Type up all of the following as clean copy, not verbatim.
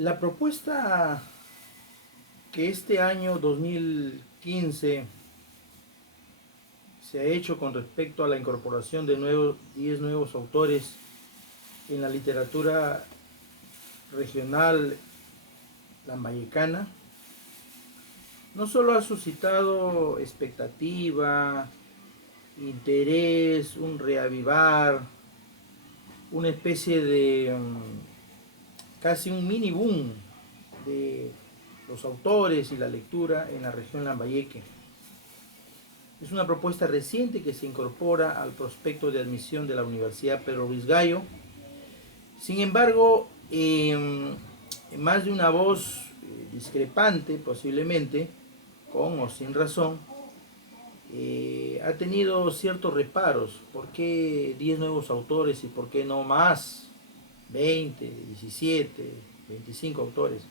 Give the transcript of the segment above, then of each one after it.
La propuesta que este año 2015 se ha hecho con respecto a la incorporación de 10 nuevos autores en la literatura regional lambayecana no solo ha suscitado expectativa, interés, un reavivar, una especie de casi un mini boom de los autores y la lectura en la región Lambayeque. Es una propuesta reciente que se incorpora al prospecto de admisión de la Universidad Pedro Luis Gallo. Sin embargo, más de una voz discrepante, posiblemente, con o sin razón, ha tenido ciertos reparos. ¿Por qué 10 nuevos autores y por qué no más? 20, 17, 25 autores.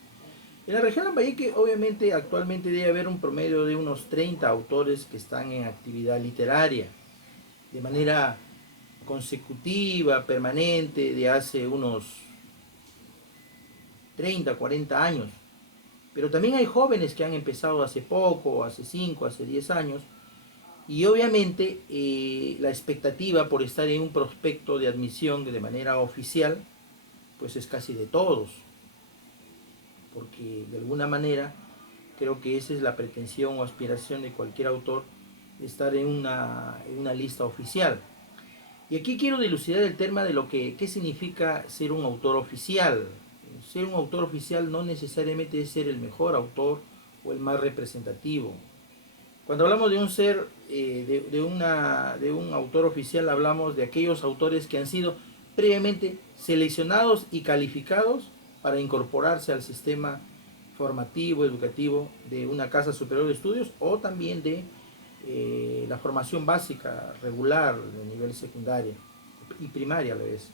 En la región Lambayeque obviamente actualmente debe haber un promedio de unos 30 autores que están en actividad literaria de manera consecutiva, permanente, de hace unos 30, 40 años. Pero también hay jóvenes que han empezado hace poco, hace 5, hace 10 años, y obviamente la expectativa por estar en un prospecto de admisión de manera oficial, pues es casi de todos, porque de alguna manera creo que esa es la pretensión o aspiración de cualquier autor, estar en una lista oficial. Y aquí quiero dilucidar el tema de lo que qué significa ser un autor oficial. Ser un autor oficial no necesariamente es ser el mejor autor o el más representativo. Cuando hablamos de un ser, de un autor oficial, hablamos de aquellos autores que han sido previamente seleccionados y calificados para incorporarse al sistema formativo, educativo de una casa superior de estudios o también de la formación básica regular de nivel secundaria y primaria a la vez.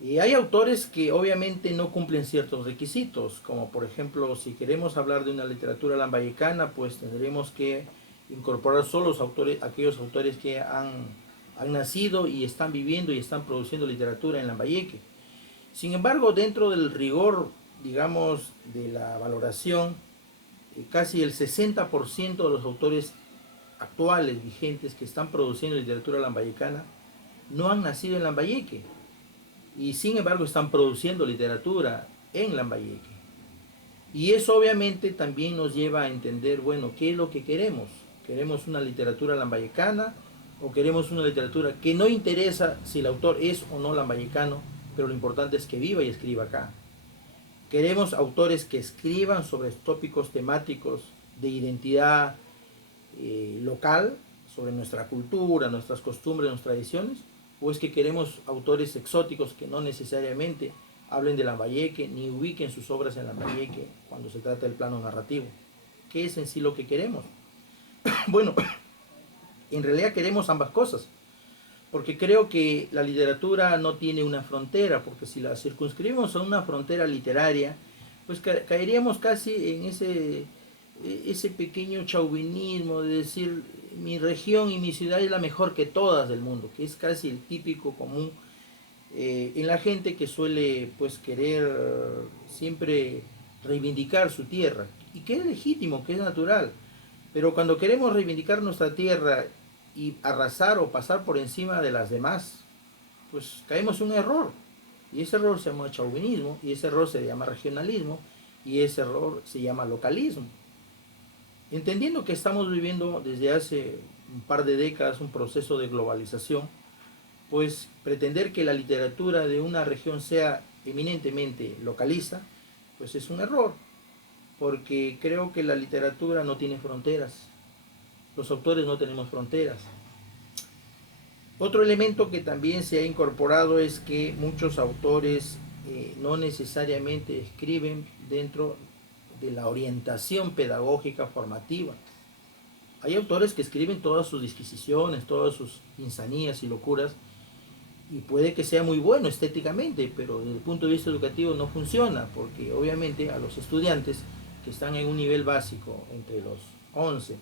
Y hay autores que obviamente no cumplen ciertos requisitos, como por ejemplo, si queremos hablar de una literatura lambayecana, pues tendremos que incorporar solo los autores, aquellos autores que han nacido y están viviendo y están produciendo literatura en Lambayeque. Sin embargo, dentro del rigor, digamos, de la valoración, casi el 60% de los autores actuales, vigentes, que están produciendo literatura lambayecana, no han nacido en Lambayeque y sin embargo están produciendo literatura en Lambayeque. Y eso obviamente también nos lleva a entender, bueno, ¿qué es lo que queremos? ¿Queremos una literatura lambayecana o queremos una literatura que no interesa si el autor es o no lambayecano, pero lo importante es que viva y escriba acá? Queremos autores que escriban sobre tópicos temáticos de identidad local, sobre nuestra cultura, nuestras costumbres, nuestras tradiciones, o es que queremos autores exóticos que no necesariamente hablen de Lambayeque ni ubiquen sus obras en Lambayeque cuando se trata del plano narrativo. ¿Qué es en sí lo que queremos? Bueno, en realidad queremos ambas cosas, porque creo que la literatura no tiene una frontera, porque si la circunscribimos a una frontera literaria, pues caeríamos casi en ese pequeño chauvinismo de decir mi región y mi ciudad es la mejor que todas del mundo, que es casi el típico común en la gente que suele pues querer siempre reivindicar su tierra, y que es legítimo, que es natural, pero cuando queremos reivindicar nuestra tierra y arrasar o pasar por encima de las demás, pues caemos en un error. Y ese error se llama chauvinismo, y ese error se llama regionalismo, y ese error se llama localismo. Entendiendo que estamos viviendo desde hace un par de décadas un proceso de globalización, pues pretender que la literatura de una región sea eminentemente localista, pues es un error, porque creo que la literatura no tiene fronteras, los autores no tenemos fronteras. Otro elemento que también se ha incorporado es que muchos autores no necesariamente escriben dentro de la orientación pedagógica formativa. Hay autores que escriben todas sus disquisiciones, todas sus insanías y locuras, y puede que sea muy bueno estéticamente, pero desde el punto de vista educativo no funciona, porque obviamente a los estudiantes que están en un nivel básico entre los 11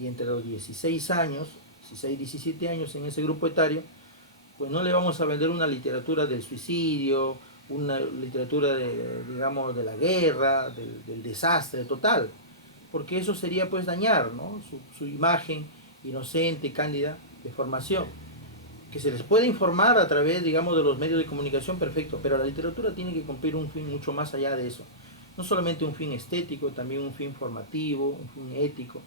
y entre los 16 años, 16, 17 años en ese grupo etario, pues no le vamos a vender una literatura del suicidio una literatura digamos, de la guerra, del desastre total, porque eso sería pues dañar, ¿no?, su imagen inocente, cándida, de formación. Que se les puede informar a través, digamos, de los medios de comunicación, perfecto, pero la literatura tiene que cumplir un fin mucho más allá de eso. No solamente un fin estético, también un fin formativo, un fin ético,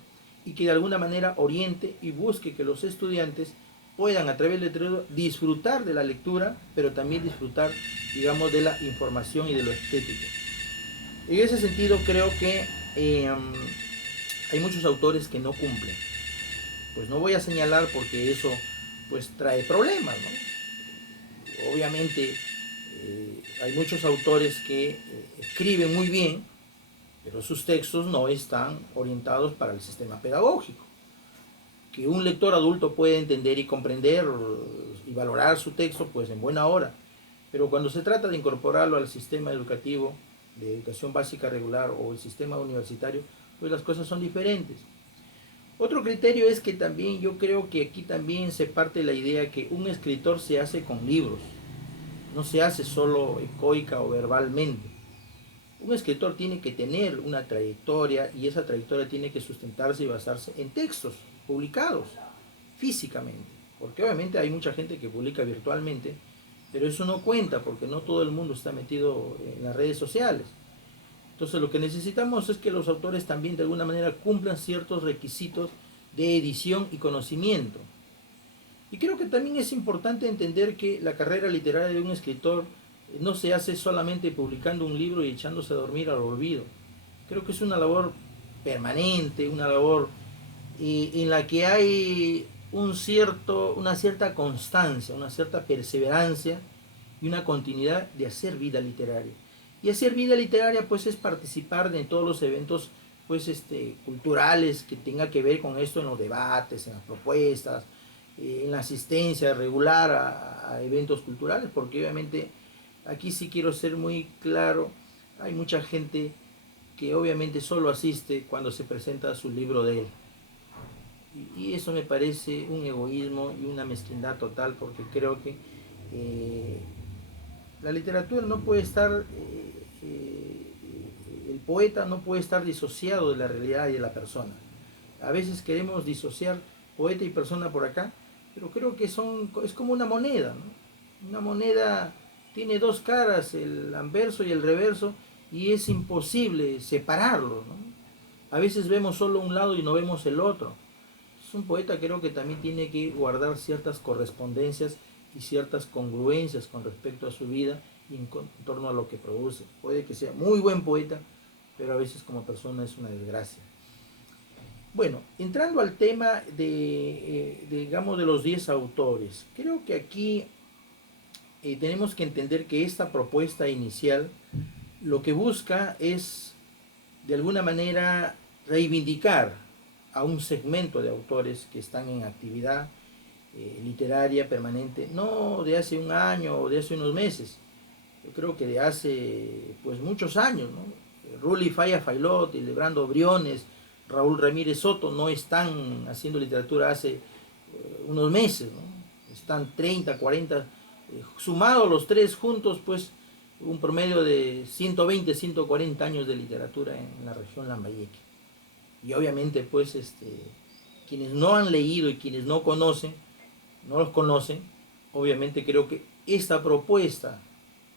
y que de alguna manera oriente y busque que los estudiantes puedan a través de la literatura disfrutar de la lectura, pero también disfrutar, digamos, de la información y de lo estético. En ese sentido creo que hay muchos autores que no cumplen. Pues no voy a señalar porque eso pues trae problemas, ¿no? Obviamente hay muchos autores que escriben muy bien, pero sus textos no están orientados para el sistema pedagógico. Que un lector adulto puede entender y comprender y valorar su texto, pues en buena hora. Pero cuando se trata de incorporarlo al sistema educativo, de educación básica regular o el sistema universitario, pues las cosas son diferentes. Otro criterio es que también yo creo que aquí también se parte de la idea que un escritor se hace con libros, no se hace solo ecoica o verbalmente. Un escritor tiene que tener una trayectoria y esa trayectoria tiene que sustentarse y basarse en textos publicados físicamente, porque obviamente hay mucha gente que publica virtualmente, pero eso no cuenta porque no todo el mundo está metido en las redes sociales. Entonces lo que necesitamos es que los autores también de alguna manera cumplan ciertos requisitos de edición y conocimiento. Y creo que también es importante entender que la carrera literaria de un escritor no se hace solamente publicando un libro y echándose a dormir al olvido. Creo que es una labor permanente, una labor en la que hay una cierta constancia, una cierta perseverancia y una continuidad de hacer vida literaria. Y hacer vida literaria pues es participar de todos los eventos pues culturales que tenga que ver con esto, en los debates, en las propuestas, en la asistencia regular a eventos culturales, porque obviamente aquí sí quiero ser muy claro, hay mucha gente que obviamente solo asiste cuando se presenta su libro de él. Y eso me parece un egoísmo y una mezquindad total, porque creo que la literatura no puede estar, el poeta no puede estar disociado de la realidad y de la persona. A veces queremos disociar poeta y persona por acá, pero creo que es como una moneda, ¿no? Una moneda tiene dos caras, el anverso y el reverso, y es imposible separarlos, ¿no? A veces vemos solo un lado y no vemos el otro. Un poeta creo que también tiene que guardar ciertas correspondencias y ciertas congruencias con respecto a su vida y en torno a lo que produce. Puede que sea muy buen poeta, pero a veces como persona es una desgracia. Bueno, entrando al tema digamos, de los 10 autores, creo que aquí tenemos que entender que esta propuesta inicial lo que busca es, de alguna manera, reivindicar a un segmento de autores que están en actividad literaria permanente, no de hace un año o de hace unos meses, yo creo que de hace pues muchos años, ¿no? Rulli Faya Failot, Lebrando Briones, Raúl Ramírez Soto no están haciendo literatura hace unos meses, ¿no? Están 30, 40, sumados los tres juntos, pues un promedio de 120, 140 años de literatura en la región Lambayeque. Y obviamente pues quienes no han leído y quienes no conocen, no los conocen, obviamente creo que esta propuesta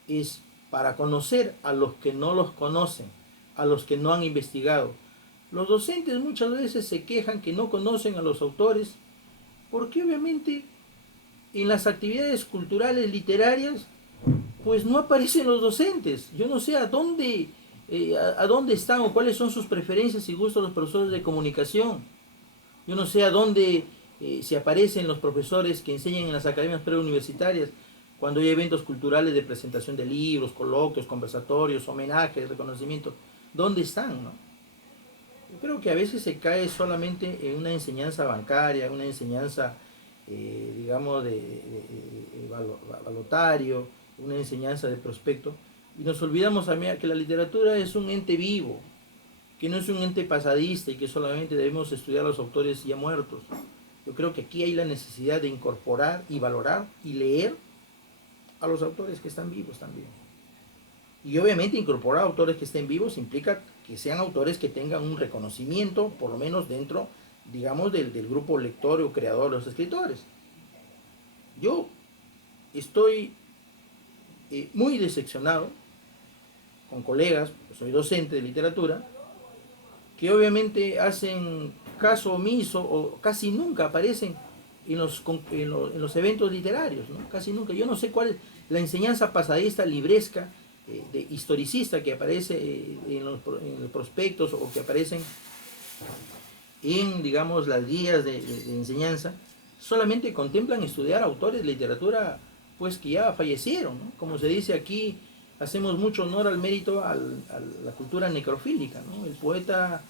es para conocer a los que no los conocen, a los que no han investigado. Los docentes muchas veces se quejan que no conocen a los autores porque obviamente en las actividades culturales literarias pues no aparecen los docentes. Yo no sé a dónde están o cuáles son sus preferencias y gustos los profesores de comunicación. Yo no sé a dónde se aparecen los profesores que enseñan en las academias preuniversitarias cuando hay eventos culturales de presentación de libros, coloquios, conversatorios, homenajes, reconocimientos. ¿Dónde están, no? Yo creo que a veces se cae solamente en una enseñanza bancaria, una enseñanza, digamos, de balotario, una enseñanza de prospecto, y nos olvidamos también que la literatura es un ente vivo, que no es un ente pasadista y que solamente debemos estudiar a los autores ya muertos. Yo creo que aquí hay la necesidad de incorporar y valorar y leer a los autores que están vivos también. Y obviamente incorporar autores que estén vivos implica que sean autores que tengan un reconocimiento, por lo menos dentro, digamos, del grupo lector o creador de los escritores. Yo estoy muy decepcionado con colegas, pues soy docente de literatura, que obviamente hacen caso omiso o casi nunca aparecen en los eventos literarios, ¿no? Casi nunca. Yo no sé cuál es la enseñanza pasadista, libresca, de historicista que aparece en los prospectos o que aparecen en, digamos, las guías de enseñanza, solamente contemplan estudiar autores de literatura pues que ya fallecieron, ¿no? Como se dice aquí, hacemos mucho honor al mérito a la cultura necrofílica, ¿no? El poeta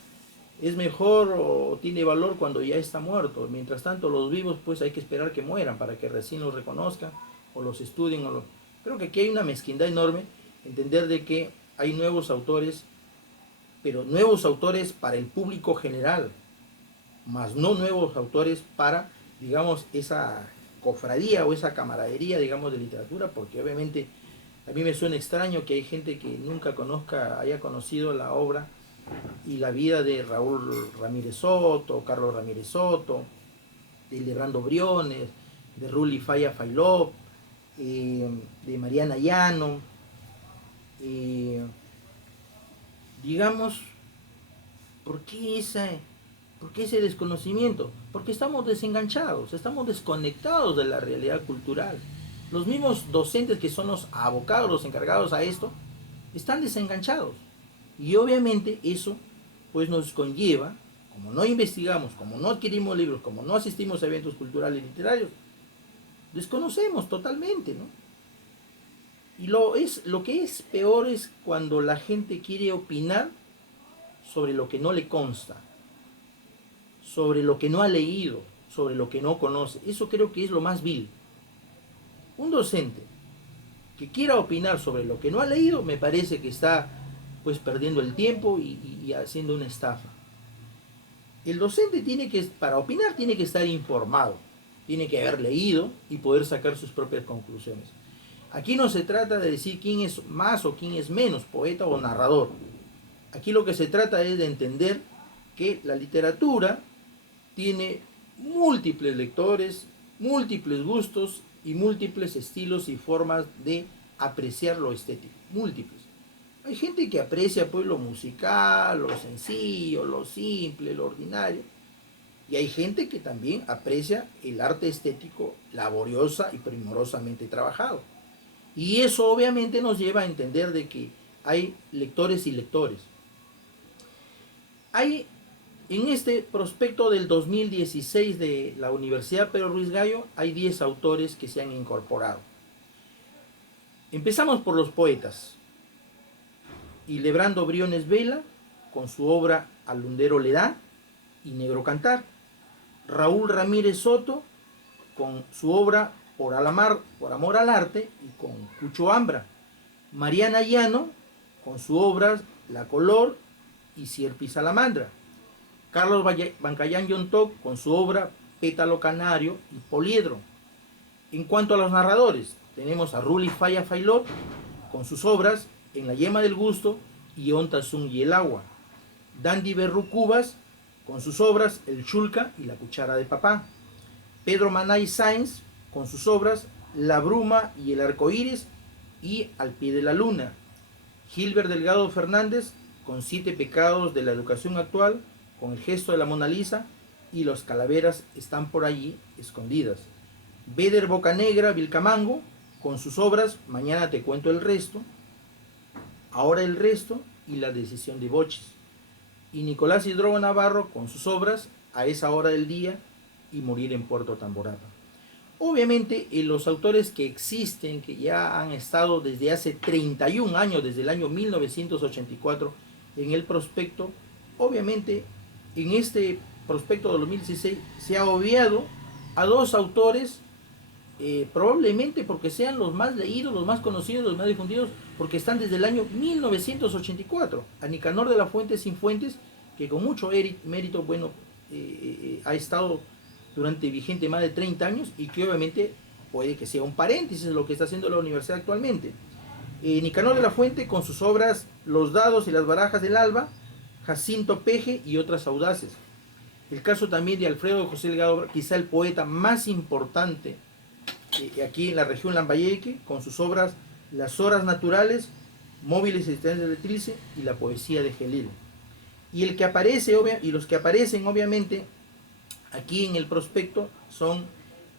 es mejor o tiene valor cuando ya está muerto. Mientras tanto, los vivos pues hay que esperar que mueran para que recién los reconozcan o los estudien. Creo que aquí hay una mezquindad enorme, entender de que hay nuevos autores, pero nuevos autores para el público general, más no nuevos autores para, digamos, esa cofradía o esa camaradería, digamos, de literatura, porque obviamente a mí me suena extraño que hay gente que nunca haya conocido la obra y la vida de Raúl Ramírez Soto, Carlos Ramírez Soto, de Lebrando Briones, de Ruli Faya Failó, de Mariana Llano, digamos, ¿por qué ese desconocimiento? Porque estamos desenganchados, estamos desconectados de la realidad cultural. Los mismos docentes que son los abocados, los encargados a esto, están desenganchados. Y obviamente eso pues nos conlleva, como no investigamos, como no adquirimos libros, como no asistimos a eventos culturales y literarios, desconocemos totalmente, ¿no? Y lo que es peor es cuando la gente quiere opinar sobre lo que no le consta, sobre lo que no ha leído, sobre lo que no conoce. Eso creo que es lo más vil. Un docente que quiera opinar sobre lo que no ha leído, me parece que está pues perdiendo el tiempo y haciendo una estafa. El docente para opinar tiene que estar informado, tiene que haber leído y poder sacar sus propias conclusiones. Aquí no se trata de decir quién es más o quién es menos, poeta o narrador. Aquí lo que se trata es de entender que la literatura tiene múltiples lectores, múltiples gustos y múltiples estilos y formas de apreciar lo estético, múltiples. Hay gente que aprecia pues lo musical, lo sencillo, lo simple, lo ordinario, y hay gente que también aprecia el arte estético laboriosa y primorosamente trabajado. Y eso obviamente nos lleva a entender de que hay lectores y lectores. Hay en este prospecto del 2016 de la Universidad Pedro Ruiz Gallo, hay 10 autores que se han incorporado. Empezamos por los poetas. Lebrando Briones Vela, con su obra Alundero le da y Negro Cantar. Raúl Ramírez Soto, con su obra Por amor al arte y con Cucho Ambra. Mariana Llano, con su obra La Color y Sierpi Salamandra. Carlos Bancayán Yontoc, con su obra Pétalo Canario y Poliedro. En cuanto a los narradores, tenemos a Ruli Faya Failó, con sus obras En la yema del gusto y Ontazun y el agua. Dandy Berru Cubas, con sus obras El Chulca y la cuchara de papá. Pedro Manay Sáenz, con sus obras La bruma y el arco iris y Al pie de la luna. Gilbert Delgado Fernández, con 7 pecados de la educación actual, con El gesto de la Mona Lisa y Los calaveras están por allí escondidas. Beder Bocanegra Vilcamango, con sus obras Mañana te cuento el resto, Ahora el resto y La decisión de Bochis. Y Nicolás Hidrobo Navarro, con sus obras A esa hora del día y Morir en Puerto Tamborata. Obviamente los autores que existen, que ya han estado desde hace 31 años, desde el año 1984 en el prospecto, obviamente en este prospecto de 2016 se ha obviado a 2 autores, probablemente porque sean los más leídos, los más conocidos, los más difundidos, porque están desde el año 1984. A Nicanor de la Fuente Cifuentes, que con mucho mérito, bueno, ha estado durante vigente más de 30 años y que obviamente puede que sea un paréntesis de lo que está haciendo la universidad actualmente. Nicanor de la Fuente con sus obras Los dados y las barajas del alba, Jacinto Peje y otras audaces. El caso también de Alfredo José Delgado, quizá el poeta más importante aquí en la región Lambayeque, con sus obras Las horas naturales, Móviles existenciales de Trilce y la poesía de Gelil. Y el que aparece, y los que aparecen obviamente aquí en el prospecto son,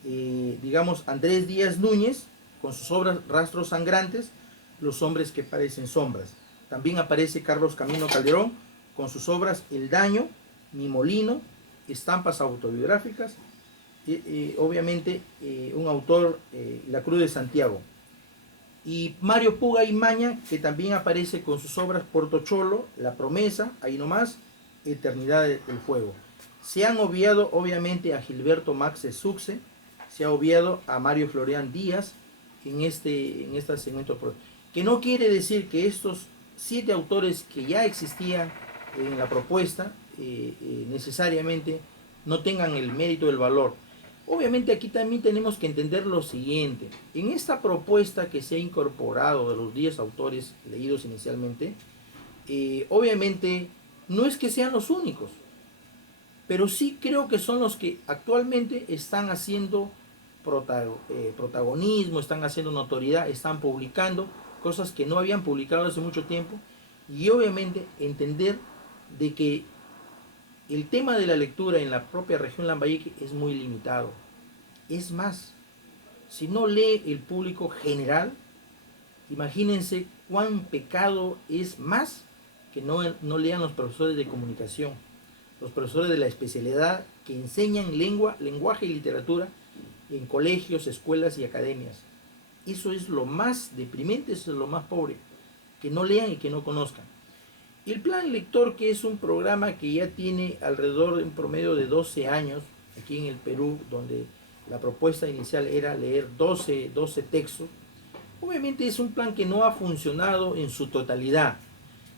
digamos, Andrés Díaz Núñez, con sus obras Rastros Sangrantes, Los hombres que parecen sombras. También aparece Carlos Camino Calderón, con sus obras El daño, Mi molino, Estampas autobiográficas, obviamente un autor, La Cruz de Santiago. Y Mario Puga y Maña, que también aparece con sus obras Puerto Cholo, La Promesa, Ahí nomás, Eternidad del Fuego. Se han obviado obviamente a Gilberto Maxe Succe, se ha obviado a Mario Florian Díaz en este segmento, que no quiere decir que estos 7 autores que ya existían en la propuesta necesariamente no tengan el mérito, el valor. Obviamente aquí también tenemos que entender lo siguiente. En esta propuesta que se ha incorporado de los 10 autores leídos inicialmente, obviamente no es que sean los únicos, pero sí creo que son los que actualmente están haciendo protagonismo, están haciendo notoriedad, están publicando cosas que no habían publicado hace mucho tiempo, y obviamente entender de que el tema de la lectura en la propia región Lambayeque es muy limitado. Es más, si no lee el público general, imagínense cuán pecado es más que no lean los profesores de comunicación, los profesores de la especialidad que enseñan lenguaje y literatura en colegios, escuelas y academias. Eso es lo más deprimente, eso es lo más pobre, que no lean y que no conozcan. El Plan Lector, que es un programa que ya tiene alrededor de un promedio de 12 años aquí en el Perú, donde la propuesta inicial era leer 12 textos, obviamente es un plan que no ha funcionado en su totalidad.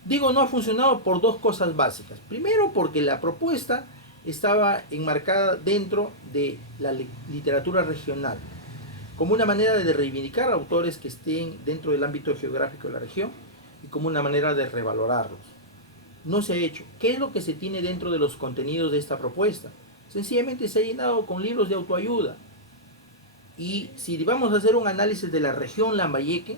Digo no ha funcionado por dos cosas básicas. Primero, porque la propuesta estaba enmarcada dentro de la literatura regional, como una manera de reivindicar autores que estén dentro del ámbito geográfico de la región y como una manera de revalorarlos. No se ha hecho. ¿Qué es lo que se tiene dentro de los contenidos de esta propuesta? Sencillamente se ha llenado con libros de autoayuda. Y si vamos a hacer un análisis de la región Lambayeque,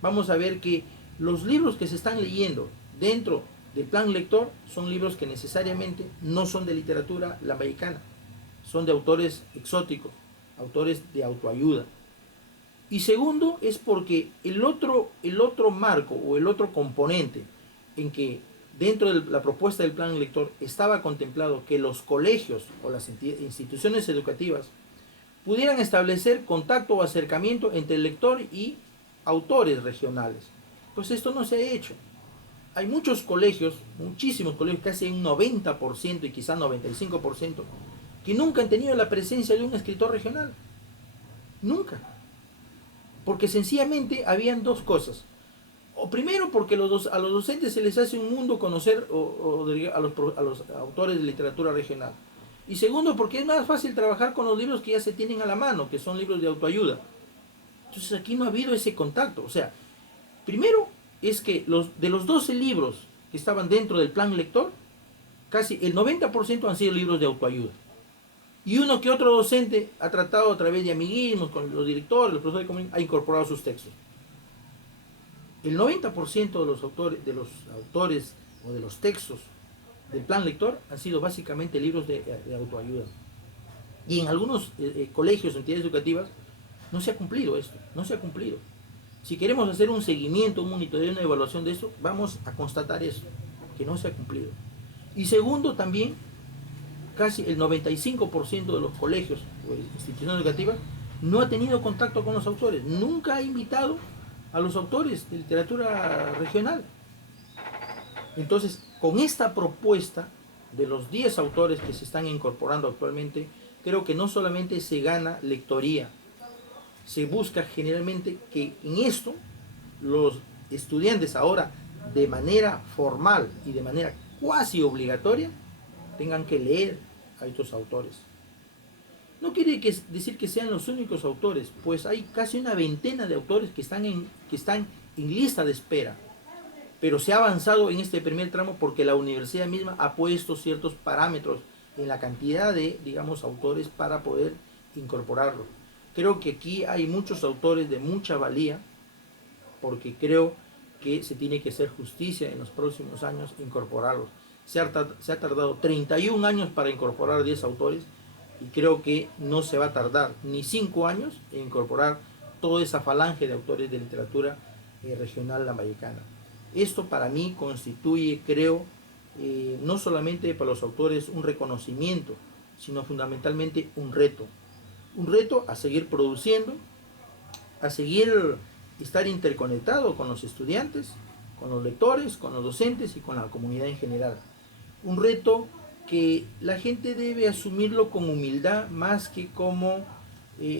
vamos a ver que los libros que se están leyendo dentro del Plan Lector son libros que necesariamente no son de literatura lambayecana, son de autores exóticos, autores de autoayuda. Y segundo es porque el otro marco o el otro componente en que dentro de la propuesta del Plan Lector estaba contemplado que los colegios o las instituciones educativas pudieran establecer contacto o acercamiento entre el lector y autores regionales. Pues esto no se ha hecho. Hay muchos colegios, muchísimos colegios, casi un 90% y quizá 95%, que nunca han tenido la presencia de un escritor regional. Nunca. Porque sencillamente habían dos cosas. O primero porque a los docentes se les hace un mundo conocer a los autores de literatura regional. Y segundo porque es más fácil trabajar con los libros que ya se tienen a la mano, que son libros de autoayuda. Entonces aquí no ha habido ese contacto. O sea, primero es que de los 12 libros que estaban dentro del Plan Lector, casi el 90% han sido libros de autoayuda. Y uno que otro docente ha tratado a través de amiguismos con los directores, los profesores de comunicación, ha incorporado sus textos. El 90% de los autores o de los textos del Plan Lector han sido básicamente libros de autoayuda. Y en algunos colegios, entidades educativas, no se ha cumplido esto, no se ha cumplido. Si queremos hacer un seguimiento, un monitoreo, una evaluación de esto, vamos a constatar eso, que no se ha cumplido. Y segundo, también, casi el 95% de los colegios o instituciones educativas no ha tenido contacto con los autores, nunca ha invitado a los autores de literatura regional. Entonces, con esta propuesta de los 10 autores que se están incorporando actualmente, creo que no solamente se gana lectoría, se busca generalmente que en esto los estudiantes ahora de manera formal y de manera cuasi obligatoria tengan que leer a estos autores. No quiere decir que sean los únicos autores, pues hay casi una veintena de autores que están en lista de espera, pero se ha avanzado en este primer tramo porque la universidad misma ha puesto ciertos parámetros en la cantidad de, digamos, autores para poder incorporarlo. Creo que aquí hay muchos autores de mucha valía, porque creo que se tiene que hacer justicia en los próximos años incorporarlos. Se ha tardado 31 años para incorporar 10 autores y creo que no se va a tardar ni 5 años en incorporar toda esa falange de autores de literatura regional lambayecana. Esto para mí constituye, creo, no solamente para los autores un reconocimiento, sino fundamentalmente un reto. Un reto a seguir produciendo, a seguir estar interconectado con los estudiantes, con los lectores, con los docentes y con la comunidad en general. Un reto que la gente debe asumirlo con humildad más que como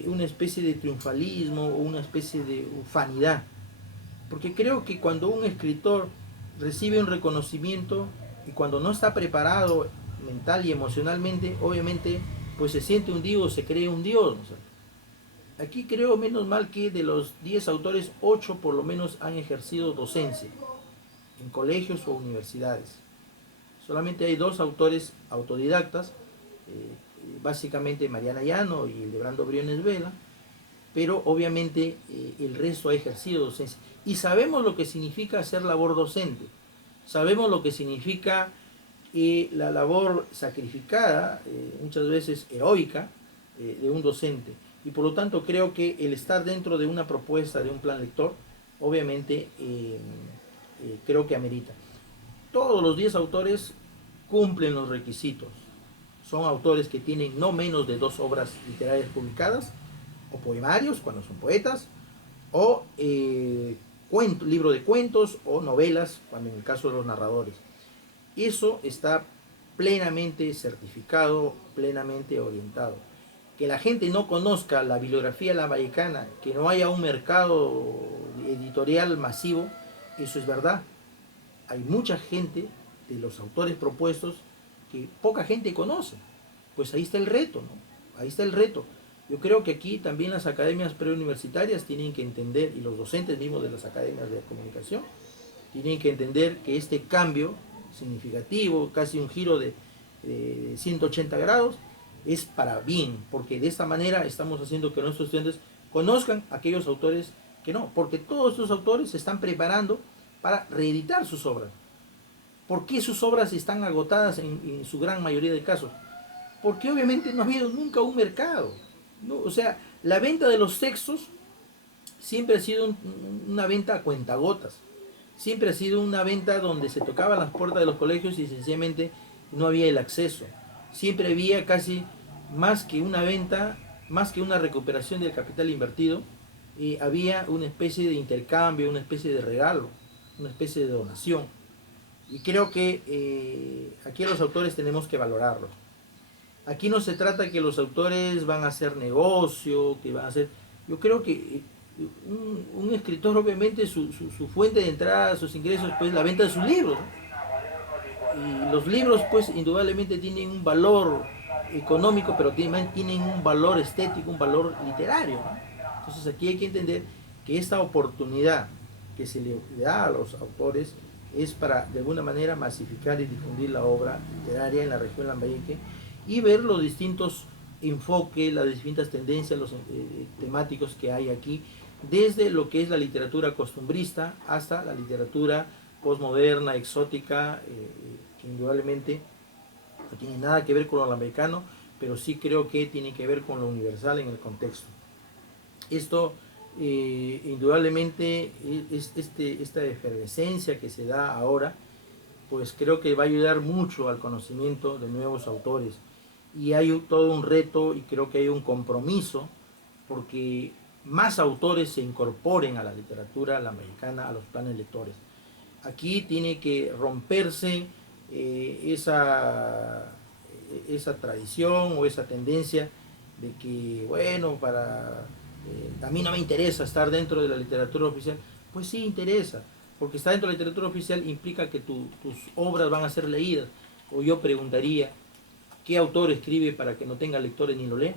una especie de triunfalismo o una especie de ufanidad. Porque creo que cuando un escritor recibe un reconocimiento y cuando no está preparado mental y emocionalmente, obviamente pues se siente hundido, se cree un dios, ¿no? Aquí creo, menos mal, que de los 10 autores, 8 por lo menos han ejercido docencia en colegios o universidades. Solamente hay 2 autores autodidactas, básicamente Mariana Llano y Lebrando Briones Vela, pero obviamente el resto ha ejercido docencia. Y sabemos lo que significa hacer labor docente, sabemos lo que significa la labor sacrificada, muchas veces heroica, de un docente. Y por lo tanto creo que el estar dentro de una propuesta, de un plan lector, obviamente creo que amerita. Todos los 10 autores cumplen los requisitos. Son autores que tienen no menos de 2 obras literarias publicadas, o poemarios, cuando son poetas, o libro de cuentos, o novelas, cuando en el caso de los narradores. Eso está plenamente certificado, plenamente orientado. Que la gente no conozca la bibliografía lambayecana, que no haya un mercado editorial masivo, eso es verdad. Hay mucha gente de los autores propuestos que poca gente conoce. Pues ahí está el reto, ¿no? Ahí está el reto. Yo creo que aquí también las academias preuniversitarias tienen que entender, y los docentes mismos de las academias de comunicación, tienen que entender que este cambio significativo, casi un giro de 180 grados, es para bien, porque de esta manera estamos haciendo que nuestros estudiantes conozcan a aquellos autores que no, porque todos estos autores se están preparando para reeditar sus obras. ¿Por qué sus obras están agotadas en su gran mayoría de casos? Porque obviamente no ha habido nunca un mercado, ¿no? O sea, la venta de los textos siempre ha sido una venta a cuentagotas, siempre ha sido una venta donde se tocaban las puertas de los colegios y sencillamente no había el acceso. Siempre había casi más que una venta, más que una recuperación del capital invertido, había una especie de intercambio, una especie de regalo, una especie de donación. Y creo que aquí a los autores tenemos que valorarlos. Aquí no se trata que los autores van a hacer negocio, que van a hacer... Yo creo que un escritor, obviamente, su fuente de entrada, sus ingresos, pues la venta de sus libros, ¿no? Y los libros, pues, indudablemente tienen un valor económico, pero tienen un valor estético, un valor literario, ¿no? Entonces aquí hay que entender que esta oportunidad que se le da a los autores es para, de alguna manera, masificar y difundir la obra literaria en la región lambayeque y ver los distintos enfoques, las distintas tendencias, los temáticos que hay aquí, desde lo que es la literatura costumbrista hasta la literatura postmoderna, exótica, que indudablemente no tiene nada que ver con lo lambayecano, pero sí creo que tiene que ver con lo universal en el contexto. Esto indudablemente esta efervescencia que se da ahora, pues creo que va a ayudar mucho al conocimiento de nuevos autores. Y hay todo un reto y creo que hay un compromiso porque más autores se incorporen a la literatura lambayecana, a los planes lectores. Aquí tiene que romperse esa tradición o esa tendencia de que, bueno, a mí no me interesa estar dentro de la literatura oficial. Pues sí interesa, porque estar dentro de la literatura oficial implica que tus obras van a ser leídas. O yo preguntaría, ¿qué autor escribe para que no tenga lectores ni lo lean?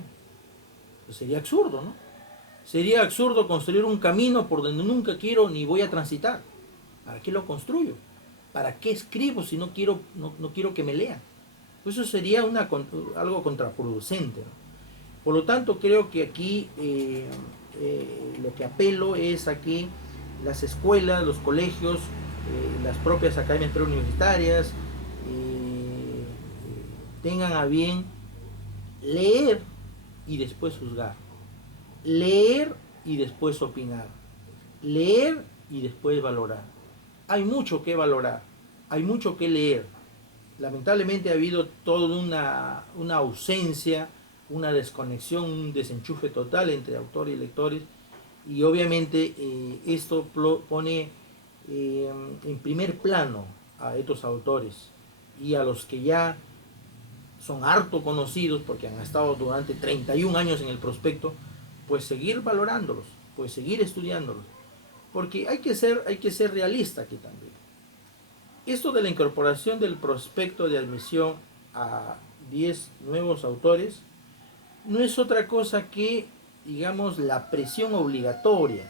Pues sería absurdo, ¿no? Sería absurdo construir un camino por donde nunca quiero ni voy a transitar. ¿Para qué lo construyo? ¿Para qué escribo si no quiero que me lean? Pues eso sería algo contraproducente, ¿no? Por lo tanto, creo que aquí lo que apelo es a que las escuelas, los colegios, las propias academias preuniversitarias tengan a bien leer y después juzgar, leer y después opinar, leer y después valorar. Hay mucho que valorar, hay mucho que leer. Lamentablemente ha habido toda una ausencia, una desconexión, un desenchufe total entre autores y lectores, y obviamente esto pone en primer plano a estos autores y a los que ya son harto conocidos porque han estado durante 31 años en el prospecto, pues seguir valorándolos, pues seguir estudiándolos, porque hay que ser realista aquí también. Esto de la incorporación del prospecto de admisión a 10 nuevos autores no es otra cosa que, digamos, la presión obligatoria.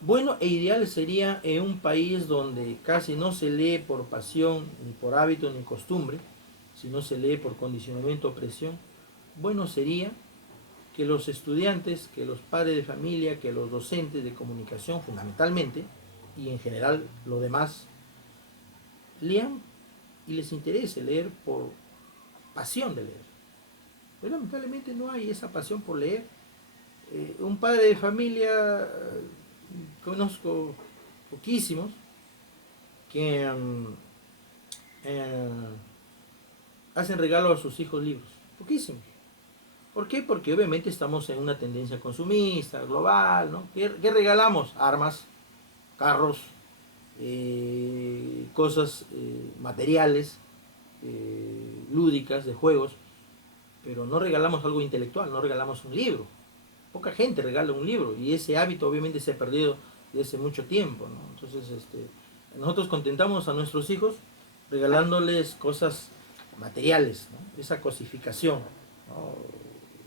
Bueno e ideal sería en un país donde casi no se lee por pasión, ni por hábito, ni costumbre, sino se lee por condicionamiento o presión. Bueno sería que los estudiantes, que los padres de familia, que los docentes de comunicación fundamentalmente, y en general lo demás, lean y les interese leer por pasión de leer. Pero lamentablemente no hay esa pasión por leer. Un padre de familia, conozco poquísimos, que hacen regalo a sus hijos libros. Poquísimos. ¿Por qué? Porque obviamente estamos en una tendencia consumista, global, ¿no? ¿Qué regalamos? Armas, carros, cosas materiales, lúdicas, de juegos, pero no regalamos algo intelectual, no regalamos un libro. Poca gente regala un libro y ese hábito obviamente se ha perdido desde hace mucho tiempo, ¿no? Entonces nosotros contentamos a nuestros hijos regalándoles cosas materiales, ¿no? Esa cosificación, ¿no?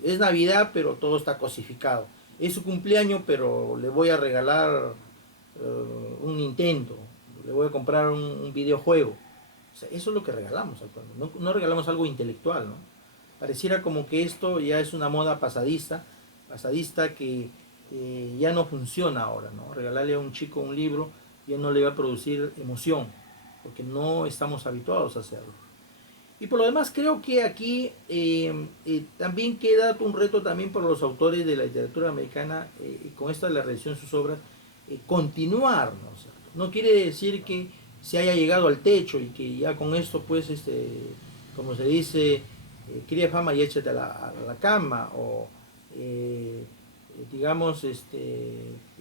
Es Navidad pero todo está cosificado, es su cumpleaños pero le voy a regalar un Nintendo, le voy a comprar un videojuego. O sea, eso es lo que regalamos actualmente. No regalamos algo intelectual, ¿no? Pareciera como que esto ya es una moda pasadista que ya no funciona ahora, ¿no? Regalarle a un chico un libro ya no le va a producir emoción, porque no estamos habituados a hacerlo. Y por lo demás creo que aquí también queda un reto también para los autores de la literatura americana, con esta de la revisión de sus obras, continuar, ¿no? O sea, no quiere decir que se haya llegado al techo y que ya con esto pues como se dice, cría fama y échate a la cama, o digamos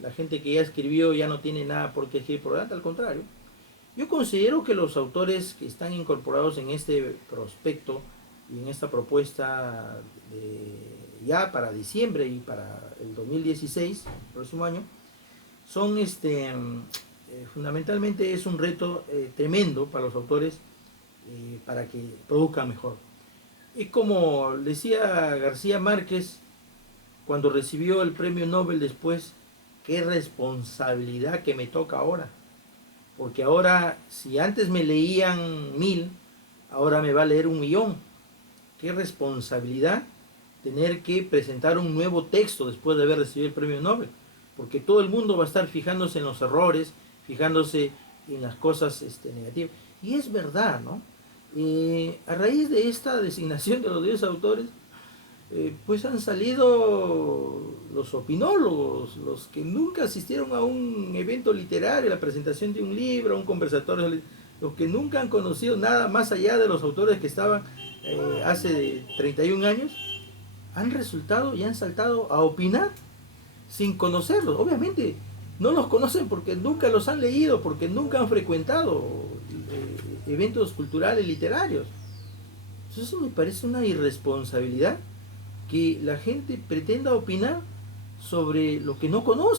la gente que ya escribió ya no tiene nada por qué escribir por delante. Al contrario, yo considero que los autores que están incorporados en este prospecto y en esta propuesta ya para diciembre y para el 2016, el próximo año, son fundamentalmente es un reto tremendo para los autores para que produzcan mejor. Es como decía García Márquez cuando recibió el premio Nobel después: qué responsabilidad que me toca ahora, porque ahora si antes me leían 1000, ahora me va a leer 1.000.000. Qué responsabilidad tener que presentar un nuevo texto después de haber recibido el premio Nobel, porque todo el mundo va a estar fijándose en los errores, fijándose en las cosas negativas. Y es verdad, ¿no? A raíz de esta designación de los 10 autores, pues han salido los opinólogos, los que nunca asistieron a un evento literario, a la presentación de un libro, a un conversatorio, los que nunca han conocido nada más allá de los autores que estaban hace 31 años, han resultado y han saltado a opinar sin conocerlos. Obviamente no los conocen porque nunca los han leído, porque nunca han frecuentado eventos culturales, literarios. Entonces eso me parece una irresponsabilidad, que la gente pretenda opinar sobre lo que no conoce.